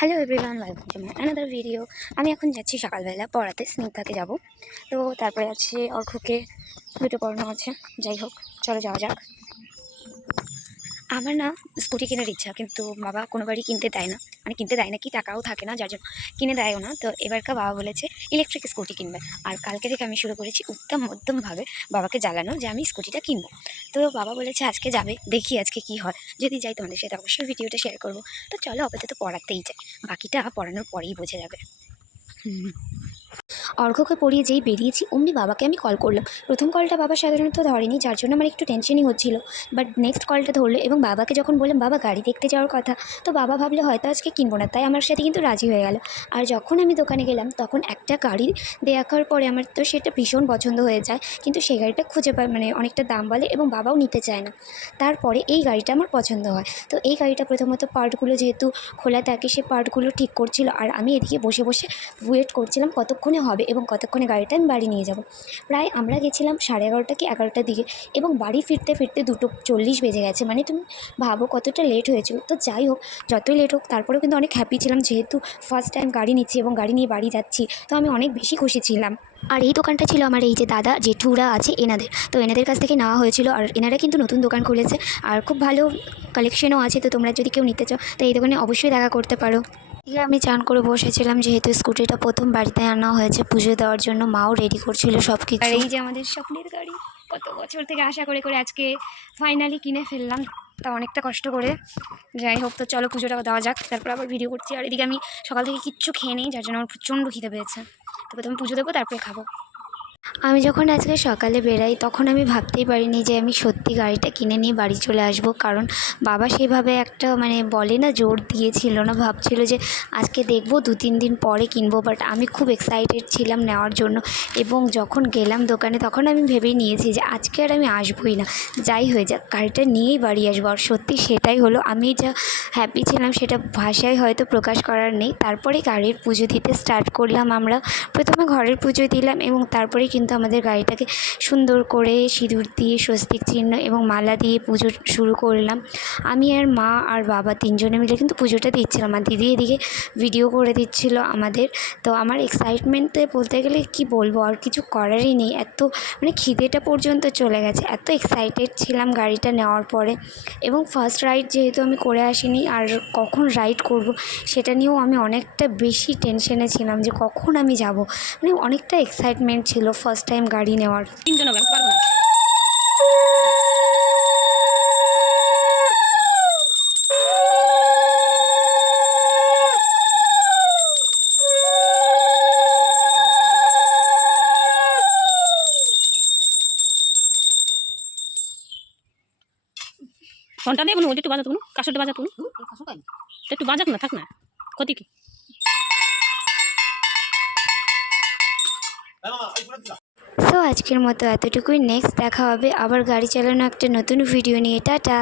Hello everyone, welcome to my another video. আমি এখন যাচ্ছি সকালবেলা পড়াতে, স্নিগ্ধাকে যাব। তো তারপরে আছে অর্ঘ্যকে দুটো পড়ানো আছে। যাই হোক, চলো যাওয়া যাক। আমার না স্কুটি কেনার ইচ্ছা, কিন্তু বাবা কোনোবারই কিনতে দেয় না, মানে কিনতে দেয় না কি, টাকাও থাকে না, যার জন্য কিনে দেয়ও না। তো এবারকার বাবা বলেছে ইলেকট্রিক স্কুটি কিনবে। আর কালকে থেকে আমি শুরু করেছি উত্তম মধ্যমভাবে বাবাকে জ্বালানো যে আমি স্কুটিটা কিনবো। তো বাবা বলেছে আজকে যাবে, দেখি আজকে কি হয়। যদি যাই তোমাদের সাথে অবশ্যই ভিডিওটা শেয়ার করবো। তো চলো আপাতত পড়াতেই যাই, বাকিটা পড়ানোর পরেই বোঝা যাবে। অর্ঘ্যকে পড়িয়ে যেই বেরিয়েছি অমনি বাবাকে আমি কল করলাম। প্রথম কলটা বাবা সাধারণত ধরেনি, যার জন্য আমার একটু টেনশনই হচ্ছিল। বাট নেক্সট কলটা ধরলো এবং বাবাকে যখন বললাম বাবা গাড়ি দেখতে যাওয়ার কথা, তো বাবা ভাবলে হয়তো আজকে কিনবো না, তাই আমার সাথে কিন্তু রাজি হয়ে গেল। আর যখন আমি দোকানে গেলাম তখন একটা গাড়ি দেখার পরে আমার তো সেটা ভীষণ পছন্দ হয়ে যায়, কিন্তু সেই গাড়িটা খুঁজে পায়, মানে অনেকটা দাম বলে এবং বাবাও নিতে চায় না। তারপরে এই গাড়িটা আমার পছন্দ হয়। তো এই গাড়িটা প্রথমত পার্টগুলো যেহেতু খোলা থাকে, সে পার্টগুলো ঠিক করছিল আর আমি এদিকে বসে বসে ওয়েট করছিলাম কতক্ষণে হবে এবং কতক্ষণে গাড়িটা আমি বাড়ি নিয়ে যাব। প্রায় আমরা গেছিলাম 11:30 কি 11টার দিকে এবং বাড়ি ফিরতে ফিরতে 2:40 বেজে গেছে। মানে তুমি ভাবো কতটা লেট হয়েছিল। তো যাই হোক, যতই লেট হোক তারপরেও কিন্তু অনেক হ্যাপি ছিলাম, যেহেতু ফার্স্ট টাইম গাড়ি নিচ্ছি এবং গাড়ি নিয়ে বাড়ি যাচ্ছি। তো আমি অনেক বেশি খুশি ছিলাম। আর এই দোকানটা ছিল আমার এই যে দাদা জেঠুরা আছে এনাদের, তো এনাদের কাছ থেকে নেওয়া হয়েছিল। আর এনারা কিন্তু নতুন দোকান খুলেছে আর খুব ভালো কালেকশনও আছে। তো তোমরা যদি কেউ নিতে চাও তো এই দোকানে অবশ্যই দেখা করতে পারো। আমি চান করে বসেছিলাম, যেহেতু স্কুটিটা প্রথম বাড়িতে আনা হয়েছে পুজো দেওয়ার জন্য, মাও রেডি করছিল সব কিছু। আর এই যে আমাদের স্বপ্নের গাড়ি, কত বছর থেকে আশা করে করে আজকে ফাইনালি কিনে ফেললাম, তা অনেকটা কষ্ট করে। যাই হোক, তো চলো পুজোটা দেওয়া যাক, তারপর আবার ভিডিও করছি। আর এদিকে আমি সকাল থেকে কিচ্ছু খেয়ে নেই, যার জন্য আমার প্রচণ্ড খিদে পেয়েছে। তো প্রথমে পুজো দেবো, তারপরে খাবো। আমি যখন আজকে সকালে বেরাই তখন আমি ভাবতেই পারিনি যে আমি সত্যি গাড়িটা কিনে নিয়ে বাড়ি চলে আসব, কারণ বাবা সেভাবে একটা মানে বলে না, জোর দিয়েছিল না, ভাবছিল যে আজকে দেখব 2-3 দিন পরে কিনবো। বাট আমি খুব এক্সাইটেড ছিলাম নেওয়ার জন্য এবং যখন গেলাম দোকানে তখন আমি ভেবেই নিয়েছি যে আজকে আর আমি আসবোই না, যাই হয়ে যাক গাড়িটা নিয়েই বাড়ি আসবো। আর সত্যি সেটাই হলো। আমি যা হ্যাপি ছিলাম সেটা ভাষায় হয়তো প্রকাশ করার নেই। তারপরে গাড়ির পুজো দিতে স্টার্ট করলাম। আমরা প্রথমে ঘরের পুজো দিলাম এবং তারপরে কিন্তু আমাদের গাড়িটাকে সুন্দর করে সিঁদুর দিয়ে স্বস্তিক চিহ্ন এবং মালা দিয়ে পুজো শুরু করলাম। আমি আর মা আর বাবা 3 জনে মিলে কিন্তু পুজোটা দিচ্ছিলাম, আর দিদি এদিকে ভিডিও করে দিচ্ছিল আমাদের। তো আমার এক্সাইটমেন্টে বলতে গেলে কি বলবো, আর কিছু করারই নেই। এত মানে খিদেটা পর্যন্ত চলে গেছে, এত এক্সাইটেড ছিলাম গাড়িটা নেওয়ার পরে। এবং ফার্স্ট রাইড যেহেতু আমি করে আসিনি, আর কখন রাইড করব সেটা নিয়েও আমি অনেকটা বেশি টেনশনে ছিলাম যে কখন আমি যাব। মানে অনেকটা এক্সাইটমেন্ট ছিল ফার্স্ট টাইম গাড়ি নেওয়ার। 3 জন হবে, আমি পারবো না। ফোনটা দিয়ে কোনো একটু বাজাতো, কাশোটা বাজাতো, একটু বাজাক না, থাক না, ক্ষতি কি। সো আজকের মতো এতটুকুই। নেক্সট দেখা হবে আবার গাড়ি চালানো একটা নতুন ভিডিও নিয়ে। টাটা।